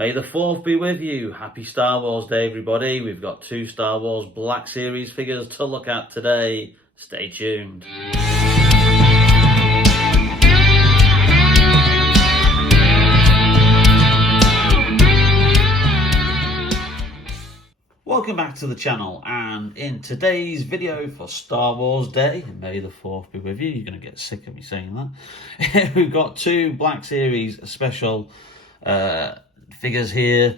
May the 4th be with you. Happy Star Wars Day, everybody. We've got 2 Star Wars Black Series figures to look at today. Stay tuned. Welcome back to the channel, and in today's video for Star Wars Day, May the 4th be with you. You're going to get sick of me saying that. We've got 2 Black Series special figures here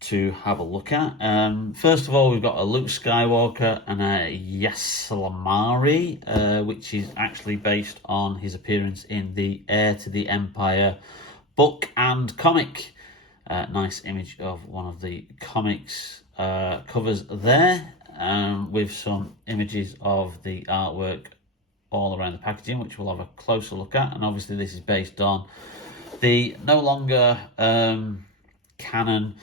to have a look at. First of all, we've got a Luck Skywalker and a Yaslamari, which is actually based on his appearance in the Heir to the Empire book and comic. Nice image of one of the comics covers there, with some images of the artwork all around the packaging, which we'll have a closer look at. And obviously this is based on the no longer canon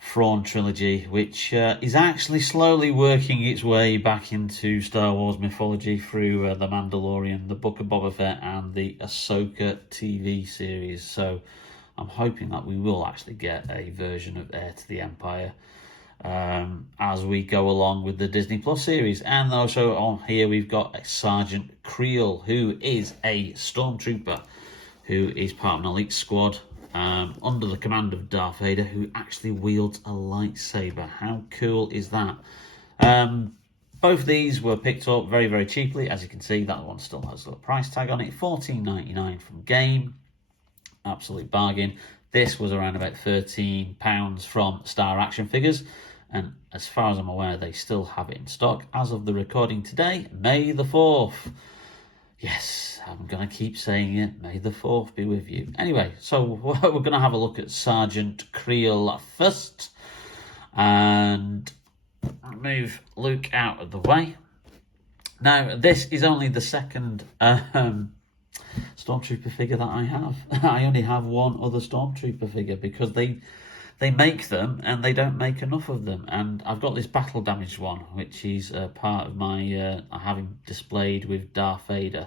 Thrawn trilogy, which is actually slowly working its way back into Star Wars mythology through The Mandalorian, the Book of Boba Fett, and the Ahsoka TV series. So I'm hoping that we will actually get a version of Heir to the Empire as we go along with the Disney Plus series. And also on here we've got a Sergeant Kreel, who is a Stormtrooper, who is part of an elite squad under the command of Darth Vader, who actually wields a lightsaber. How cool is that? Both of these were picked up very, very cheaply. As you can see, that one still has a little price tag on it, $14.99 from Game. Absolute bargain. This was around about £13 from Star Action Figures, and as far as I'm aware, they still have it in stock as of the recording today, May the 4th. Yes, I'm going to keep saying it. May the 4th be with you. Anyway, so we're going to have a look at Sergeant Kreel first, and move Luke out of the way. Now, this is only the second Stormtrooper figure that I have. I only have one other Stormtrooper figure because they make them and they don't make enough of them. And I've got this battle damaged one, which is part of my I have him displayed with Darth Vader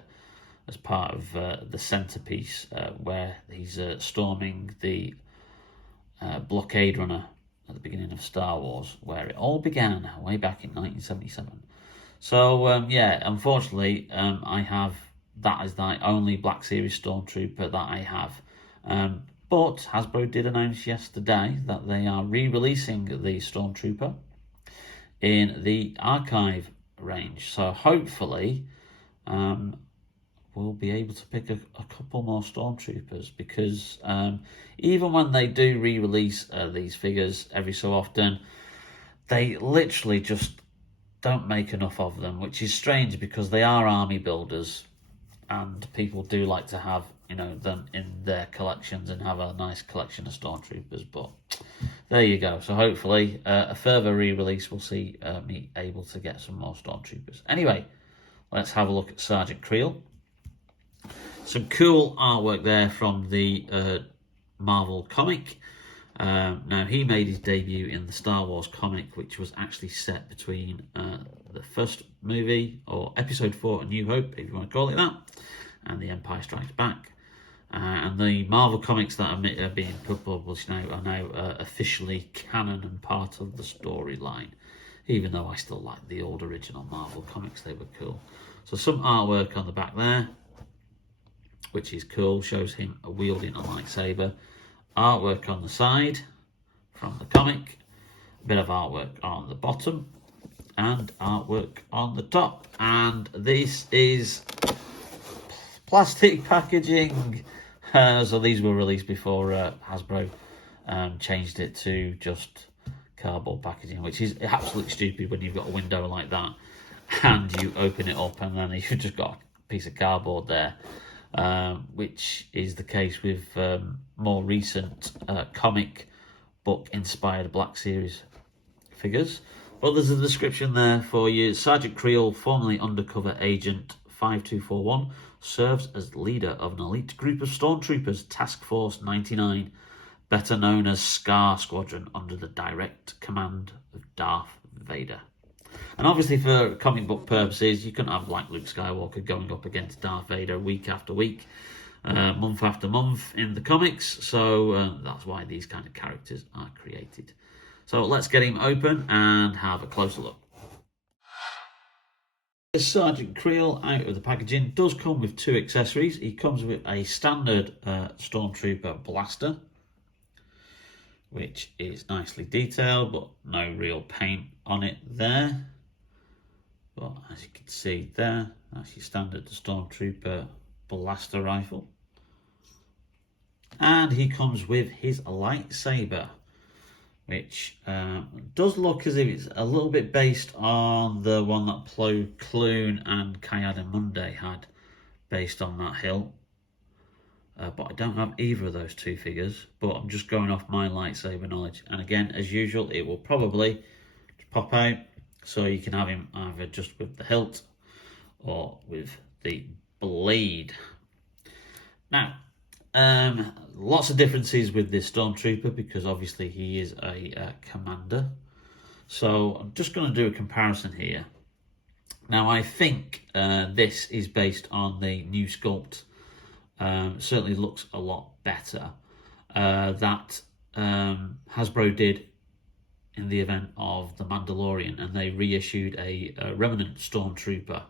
as part of the centerpiece, where he's storming the blockade runner at the beginning of Star Wars, where it all began way back in 1977. So yeah, unfortunately, that is the only Black Series Stormtrooper that I have. But Hasbro did announce yesterday that they are re-releasing the Stormtrooper in the archive range. So hopefully we'll be able to pick a couple more Stormtroopers, because even when they do re-release these figures every so often, they literally just don't make enough of them, which is strange because they are army builders. And people do like to have, them in their collections and have a nice collection of Stormtroopers. But there you go. So hopefully a further re-release will see me able to get some more Stormtroopers. Anyway, let's have a look at Sergeant Kreel. Some cool artwork there from the Marvel comic. Now, he made his debut in the Star Wars comic, which was actually set between the first movie, or Episode 4, A New Hope, if you want to call it that, and The Empire Strikes Back. And the Marvel comics that are being published now are now officially canon and part of the storyline, even though I still like the old original Marvel comics. They were cool. So some artwork on the back there, which is cool, shows him wielding a lightsaber. Artwork on the side from the comic, a bit of artwork on the bottom, and artwork on the top. And this is plastic packaging. So these were released before Hasbro changed it to just cardboard packaging, which is absolutely stupid when you've got a window like that and you open it up and then you've just got a piece of cardboard there. Which is the case with more recent comic book inspired Black Series figures. But there's a description there for you. Sergeant Kreel, formerly Undercover Agent 5241, serves as leader of an elite group of Stormtroopers, Task Force 99, better known as Scar Squadron, under the direct command of Darth Vader. And obviously for comic book purposes, you couldn't have like Luke Skywalker going up against Darth Vader week after week. month after month in the comics, so that's why these kind of characters are created. So let's get him open and have a closer look. Sergeant Kreel out of the packaging. Does come with 2 accessories. He comes with a standard Stormtrooper blaster, which is nicely detailed, but no real paint on it there. But as you can see there, that's your standard Stormtrooper blaster rifle. And he comes with his lightsaber, which does look as if it's a little bit based on the one that Plo Koon and Ki-Adi-Mundi had, based on that hilt. But I don't have either of those 2 figures, but I'm just going off my lightsaber knowledge. And again, as usual, it will probably pop out, so you can have him either just with the hilt or with the blade. Now, lots of differences with this Stormtrooper, because obviously he is a commander. So I'm just going to do a comparison here. Now, I think this is based on the new sculpt. Certainly looks a lot better that Hasbro did in the event of The Mandalorian, and they reissued a Remnant Stormtrooper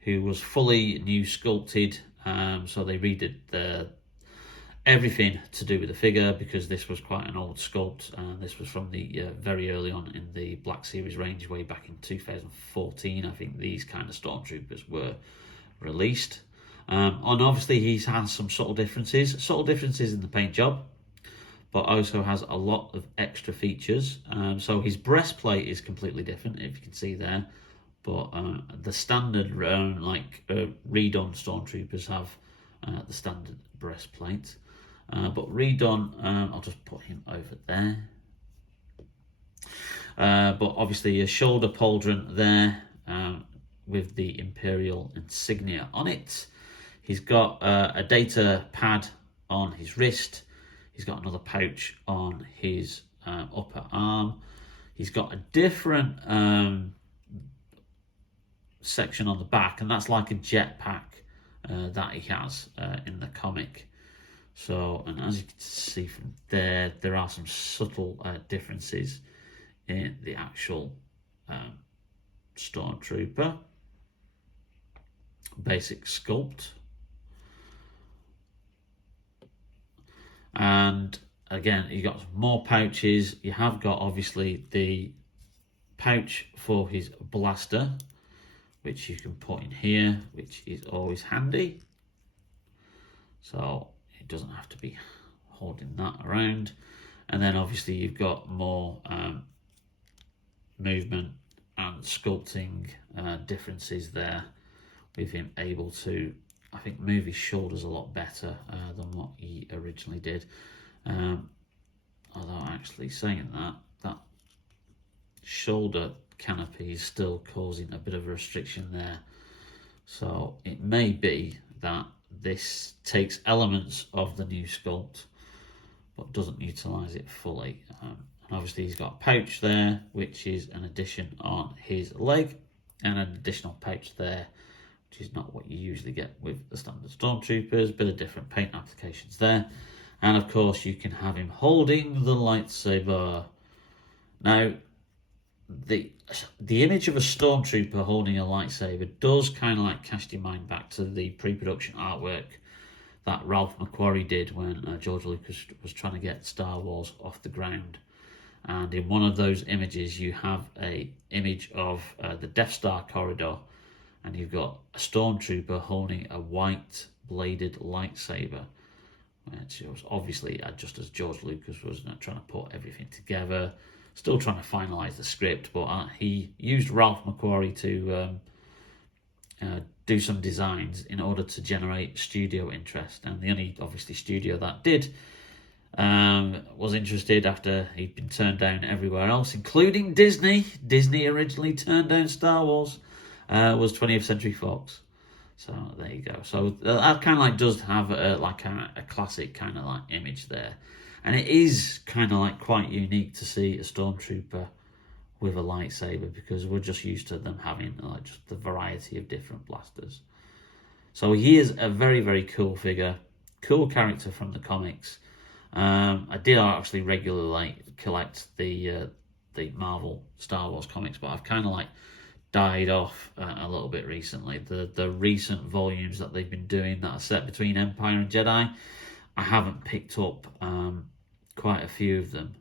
who was fully new sculpted. So they redid everything to do with the figure, because this was quite an old sculpt, and this was from the very early on in the Black Series range, way back in 2014. I think these kind of Stormtroopers were released. And obviously he has some subtle differences in the paint job, but also has a lot of extra features. So his breastplate is completely different, if you can see there, but the standard redone Stormtroopers have the standard breastplate, but redone, I'll just put him over there, but obviously a shoulder pauldron there with the Imperial insignia on it. He's got a data pad on his wrist. He's got another pouch on his upper arm. He's got a different section on the back, and that's like a jetpack that he has in the comic. So, and as you can see from there, there are some subtle differences in the actual Stormtrooper basic sculpt. And again, you got more pouches. You have got obviously the pouch for his blaster, which you can put in here, which is always handy. So it doesn't have to be holding that around. And then obviously you've got more movement and sculpting differences there, with him able to, I think, move his shoulders a lot better than what he originally did. Although actually saying that shoulder canopy is still causing a bit of a restriction there. So it may be that this takes elements of the new sculpt, but doesn't utilise it fully. And obviously he's got a pouch there, which is an addition on his leg, and an additional pouch there, which is not what you usually get with the standard Stormtroopers. Bit of different paint applications there. And of course you can have him holding the lightsaber. Now, the image of a Stormtrooper holding a lightsaber does kind of like cast your mind back to the pre-production artwork that Ralph McQuarrie did when George Lucas was trying to get Star Wars off the ground. And in one of those images you have a image of the Death Star corridor, and you've got a Stormtrooper holding a white bladed lightsaber, which was obviously just as George Lucas was trying to put everything together, still trying to finalise the script, but he used Ralph McQuarrie to do some designs in order to generate studio interest. And the only, obviously, studio that did was interested after he'd been turned down everywhere else, including Disney. Disney originally turned down Star Wars, was 20th Century Fox. So there you go. So that kind of like does have a classic kind of like image there. And it is kind of like quite unique to see a Stormtrooper with a lightsaber, because we're just used to them having like just the variety of different blasters. So he is a very, very cool figure. cool character from the comics. I did actually regularly collect the Marvel Star Wars comics, but I've kind of like died off a little bit recently. The recent volumes that they've been doing that are set between Empire and Jedi, I haven't picked up quite a few of them.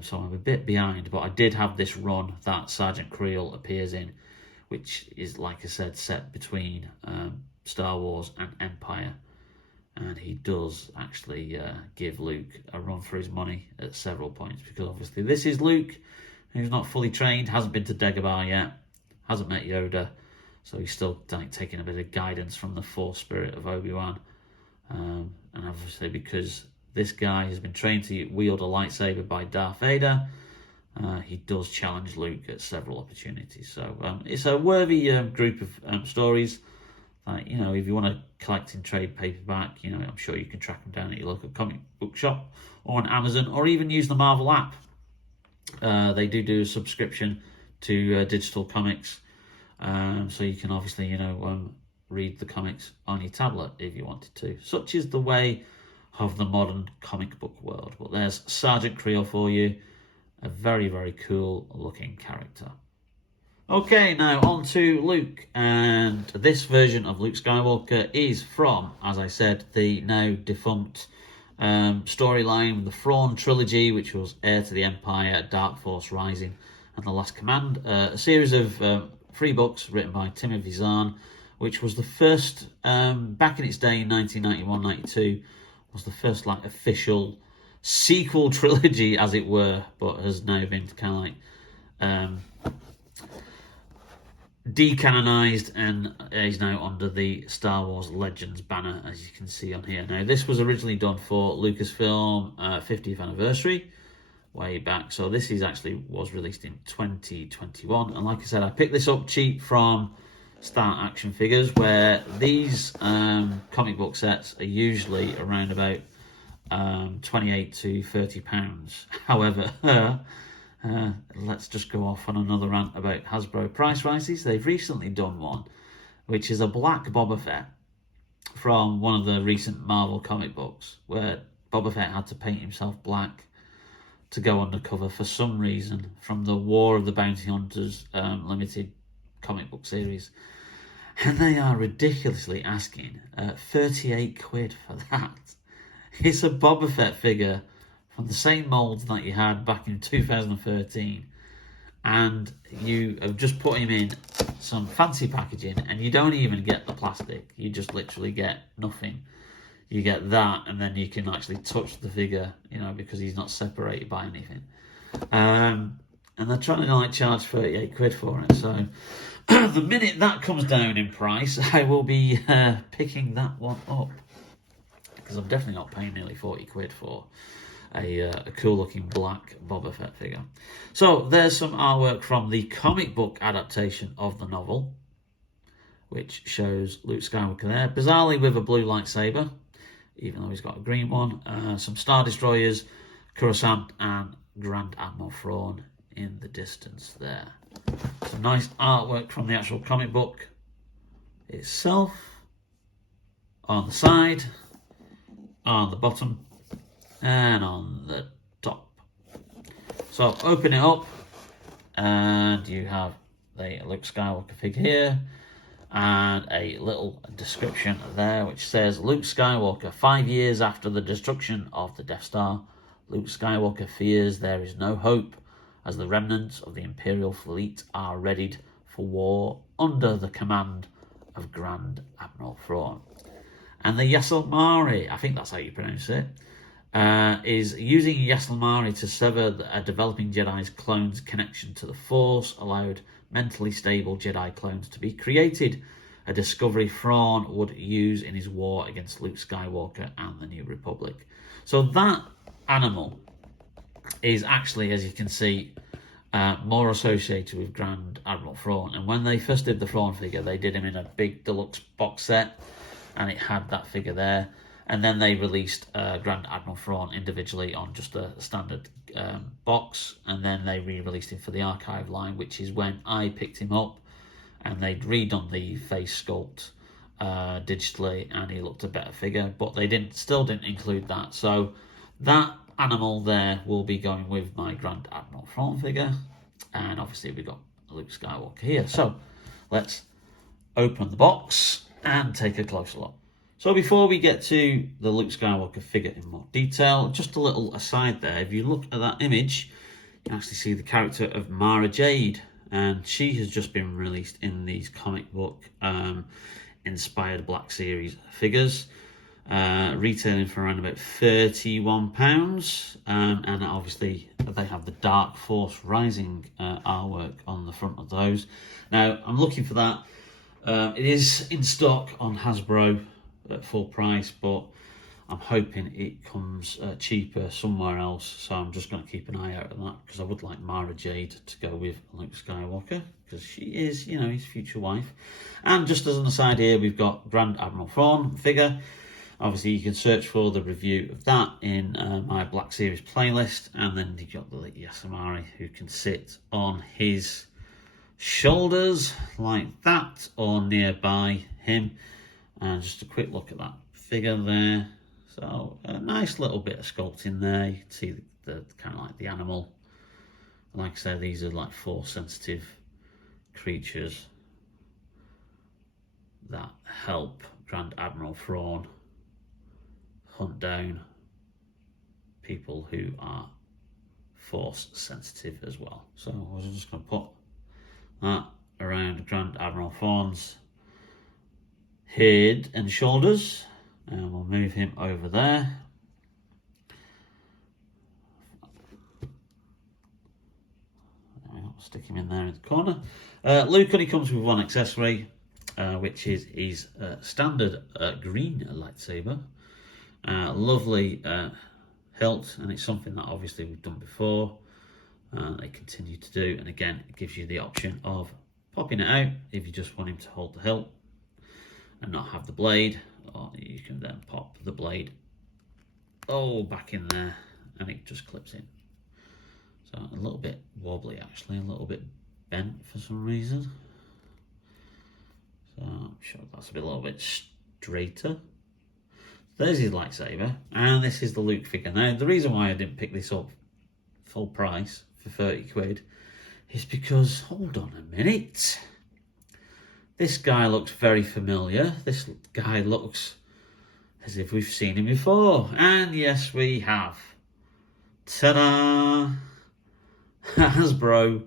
So I'm a bit behind, but I did have this run that Sergeant Kreel appears in, which is, like I said, set between Star Wars and Empire. And he does actually give Luke a run for his money at several points, because obviously this is Luke, who's not fully trained, hasn't been to Dagobah yet, hasn't met Yoda, so he's still taking a bit of guidance from the Force spirit of Obi-Wan. And obviously because this guy has been trained to wield a lightsaber by Darth Vader, he does challenge Luke at several opportunities. So it's a worthy group of stories. You know, if you want to collect in trade paperback, you know, I'm sure you can track them down at your local comic book shop or on Amazon, or even use the Marvel app. They do a subscription to digital comics, so you can obviously, you know, read the comics on your tablet if you wanted to. Such is the way of the modern comic book world. But there's Sergeant Kreel for you, a very, very cool looking character. Okay, now on to Luke, and this version of Luke Skywalker is from, as I said, the now defunct storyline, the Thrawn trilogy, which was Heir to the Empire, Dark Force Rising, and The Last Command, a series of 3 books written by Timothy Zahn, which was the first, back in its day in 1991-92, was the first like official sequel trilogy, as it were, but has now been kind of like decanonized and is now under the Star Wars Legends banner, as you can see on here. Now, this was originally done for Lucasfilm 50th anniversary, way back. So this was released in 2021. And like I said, I picked this up cheap from Start Action Figures, where these comic book sets are usually around about 28 to 30 pounds. However, let's just go off on another rant about Hasbro price rises. They've recently done one, which is a black Boba Fett from one of the recent Marvel comic books, where Boba Fett had to paint himself black to go undercover for some reason, from the War of the Bounty Hunters limited comic book series. And they are ridiculously asking 38 quid for that. It's a Boba Fett figure from the same mould that you had back in 2013, and you have just put him in some fancy packaging, and you don't even get the plastic. You just literally get nothing. You get that, and then you can actually touch the figure, you know, because he's not separated by anything. And they're trying to like charge 38 quid for it. So the minute that comes down in price, I will be picking that one up, because I'm definitely not paying nearly 40 quid for a cool looking black Boba Fett figure. So there's some artwork from the comic book adaptation of the novel, which shows Luke Skywalker there, bizarrely with a blue lightsaber, even though he's got a green one. Some Star Destroyers, Coruscant, and Grand Admiral Thrawn in the distance there. Some nice artwork from the actual comic book itself, on the side, on the bottom, and on the top. So open it up, and you have the Luke Skywalker figure here, and a little description there which says, Luke Skywalker, 5 years after the destruction of the Death Star, Luke Skywalker fears there is no hope, as the remnants of the Imperial fleet are readied for war under the command of Grand Admiral Thrawn. And the Yasselmari, I think that's how you pronounce it, is using Yasselmari to sever a developing Jedi's clone's connection to the Force, allowed mentally stable Jedi clones to be created, a discovery Thrawn would use in his war against Luke Skywalker and the New Republic. So that animal is actually, as you can see, more associated with Grand Admiral Thrawn. And when they first did the Thrawn figure, they did him in a big deluxe box set, and it had that figure there. And then they released Grand Admiral Thrawn individually on just a standard box, and then they re-released him for the archive line, which is when I picked him up, and they'd redone the face sculpt digitally, and he looked a better figure, but they still didn't include that. So that animal there will be going with my Grand Admiral Thrawn figure, and obviously we've got Luke Skywalker here. So let's open the box and take a closer look. So before we get to the Luke Skywalker figure in more detail, just a little aside there. If you look at that image, you can actually see the character of Mara Jade, and she has just been released in these comic book inspired Black Series figures, retailing for around about £31, and obviously they have the Dark Force Rising artwork on the front of those. Now I'm looking for that. It is in stock on Hasbro at full price, but I'm hoping it comes cheaper somewhere else, so I'm just going to keep an eye out on that, because I would like Mara Jade to go with Luke Skywalker, because she is, you know, his future wife. And just as an aside here, we've got Grand Admiral Thrawn figure. Obviously you can search for the review of that in my Black Series playlist, and then you've got the Yasamari, who can sit on his shoulders like that or nearby him. And just a quick look at that figure there. So a nice little bit of sculpting there. You can see the kind of like the animal. Like I said, these are like force sensitive creatures that help Grand Admiral Thrawn hunt down people who are force sensitive as well. So we're just going to put that around Grand Admiral Thrawn's head and shoulders, and we'll move him over there. There we go, stick him in there in the corner. Luke only comes with one accessory, which is his standard green lightsaber. Lovely hilt, and it's something that obviously we've done before. They continue to do, and again it gives you the option of popping it out if you just want him to hold the hilt and not have the blade, or you can then pop the blade back in there and it just clips in. So a little bit wobbly actually, a little bit bent for some reason. So I'm sure that's a little bit straighter. There's his lightsaber, and this is the Luke figure. Now the reason why I didn't pick this up full price for 30 quid is because, hold on a minute, this guy looks very familiar. This guy looks as if we've seen him before. And yes, we have. Ta-da! Hasbro,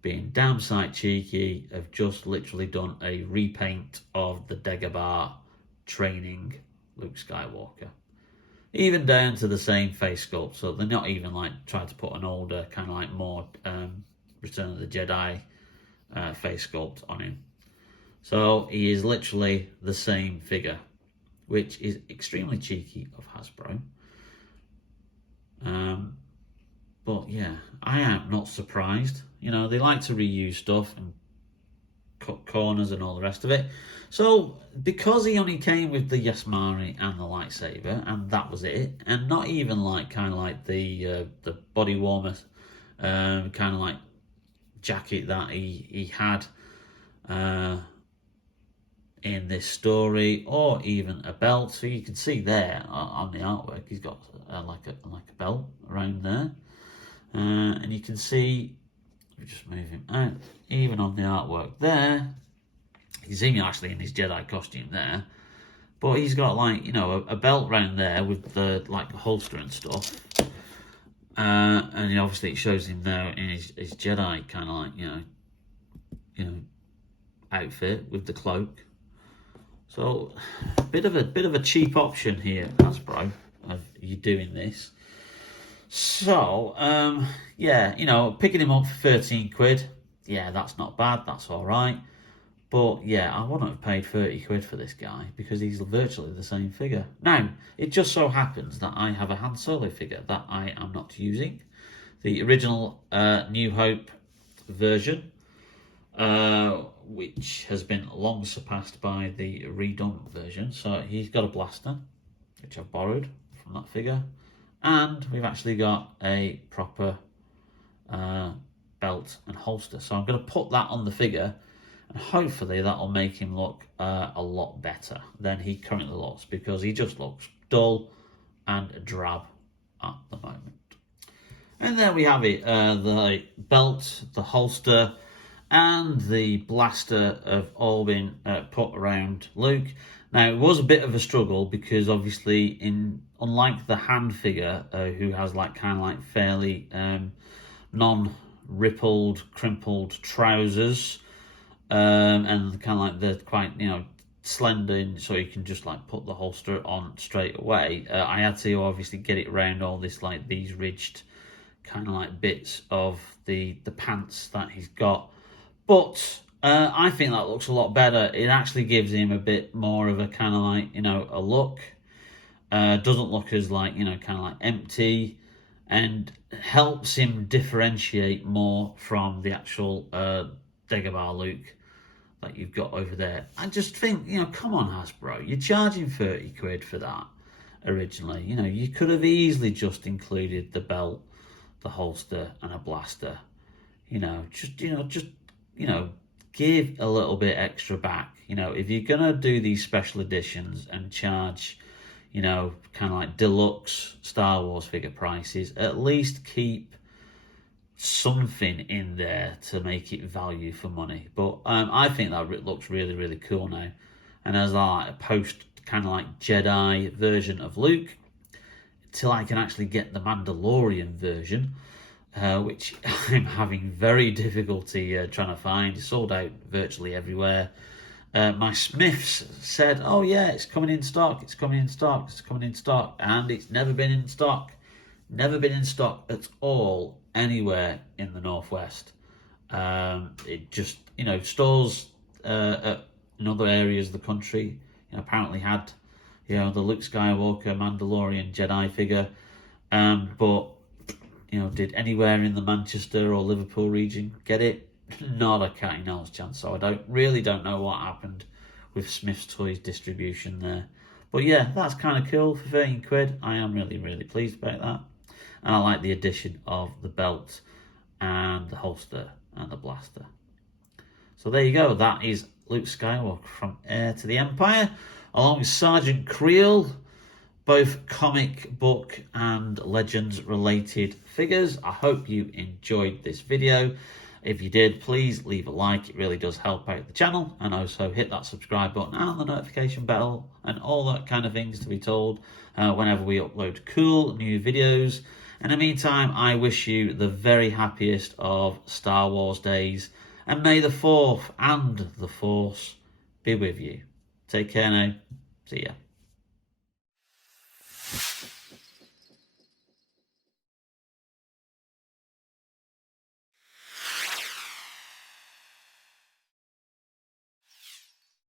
being damn sight cheeky, have just literally done a repaint of the Dagobah training Luke Skywalker. Even down to the same face sculpt. So they're not even like trying to put an older, kind of like more Return of the Jedi face sculpt on him. So he is literally the same figure, which is extremely cheeky of Hasbro. But yeah, I am not surprised. You know, they like to reuse stuff and cut corners and all the rest of it. So because he only came with the Yasmari and the lightsaber, and that was it, and not even like kind of like the body warmer kind of like jacket that he had in this story, or even a belt. So you can see there on the artwork, he's got like a belt around there, and you can see, we just move him out, even on the artwork there, you can see him actually in his Jedi costume there, but he's got like, you know, a belt round there with the like a holster and stuff, and obviously it shows him there in his Jedi kind of like, you know, outfit with the cloak. So a bit of a cheap option here, Hasbro, of you doing this. So yeah, you know, picking him up for 13 quid, yeah, that's not bad, that's all right. But yeah, I wouldn't have paid 30 quid for this guy because he's virtually the same figure. Now, it just so happens that I have a Han Solo figure that I am not using. The original New Hope version, which has been long surpassed by the redone version. So he's got a blaster, which I've borrowed from that figure. And we've actually got a proper belt and holster. So I'm going to put that on the figure And hopefully that'll make him look a lot better than he currently looks, because he just looks dull and drab at the moment. And there we have it, the belt, the holster, and the blaster have all been put around Luke. Now, it was a bit of a struggle because obviously, unlike the hand figure, who has like kind of like fairly non-rippled, crimpled trousers, and kind of like they're quite, slender, so you can just like put the holster on straight away. I had to obviously get it around all this, like these ridged kind of like bits of the pants that he's got. But I think that looks a lot better. It actually gives him a bit more of a kind of like, a look. Doesn't look as like, kind of like empty, and helps him differentiate more from the actual Dagobah Luke that you've got over there. I just think, come on, Hasbro, you're charging 30 quid for that originally. You could have easily just included the belt, the holster, and a blaster. Just give a little bit extra back. If you're gonna do these special editions and charge, kind of like deluxe Star Wars figure prices, at least keep something in there to make it value for money. But I think that looks really, really cool now. And as I post kind of like Jedi version of Luke, till I can actually get the Mandalorian version, which I'm having very difficulty trying to find. It's sold out virtually everywhere. My Smiths said, oh yeah, it's coming in stock, it's coming in stock, it's coming in stock, and it's never been in stock. Never been in stock at all anywhere in the Northwest. It just, stores in other areas of the country, apparently had, the Luke Skywalker Mandalorian Jedi figure, but, did anywhere in the Manchester or Liverpool region get it? Not a cat in hell's chance. So I don't know what happened with Smith's Toys distribution there. But yeah, that's kind of cool for 13 quid. I am really, really pleased about that. And I like the addition of the belt and the holster and the blaster. So there you go. That is Luke Skywalker from Heir to the Empire, along with Sergeant Kreel, both comic book and Legends related figures. I hope you enjoyed this video. If you did, please leave a like. It really does help out the channel. And also hit that subscribe button and the notification bell and all that kind of things to be told whenever we upload cool new videos. In the meantime, I wish you the very happiest of Star Wars days, and may the 4th and the Force be with you. Take care now. See ya.